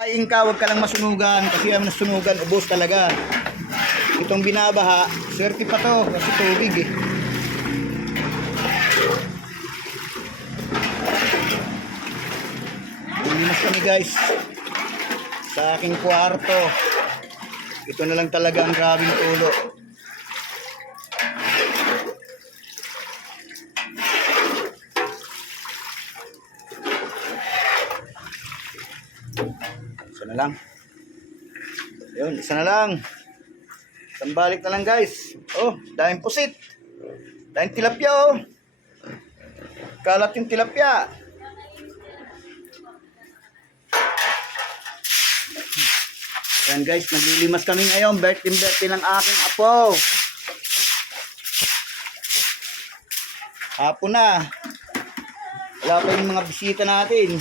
Kain ka, huwag ka lang masunugan kasi ang nasunugan, ubos talaga. Itong binabaha, swerte pa to kasi tubig eh. Lumimas kami guys sa aking kwarto. Ito na lang talaga ang grabing tulo. Isa na lang. Yun, isa na lang. Isang balik na lang guys. Oh, daming pusit. Daming tilapia oh. Kalat yung tilapia. Yan guys, naglilimas kami ngayon. Birthday ng aking apo. Hapon na. Wala pa yung mga bisita natin.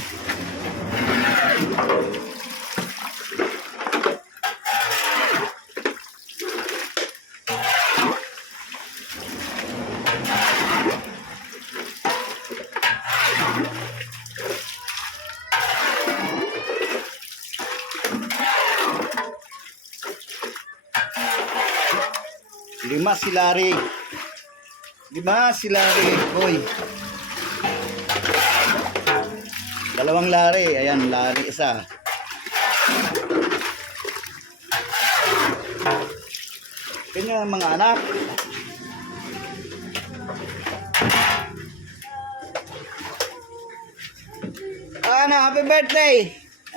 Lima si Larry. Hoy. Dalawang Larry. Ayan, Larry isa. Kanya mga anak. Ano, happy birthday.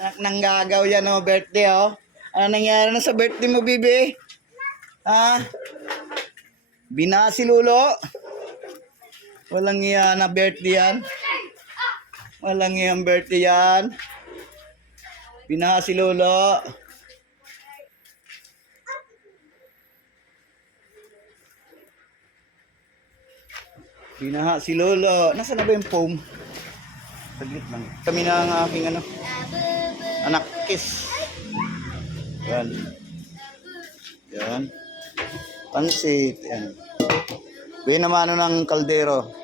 Anak nang gagaw yan oh, birthday oh. Ano nangyari na sa birthday mo, bibi? Ha? Binasi lulo. Walang iya na birthday yan. Walang iyang birthday yan. Binasi lulo. Binaha si lolo. Nasaan na ba yung foam? Saglit lang. Kami na ang aking anak kiss. Yan. Yan. Pansit. Yan. Buhay naman ng kaldero.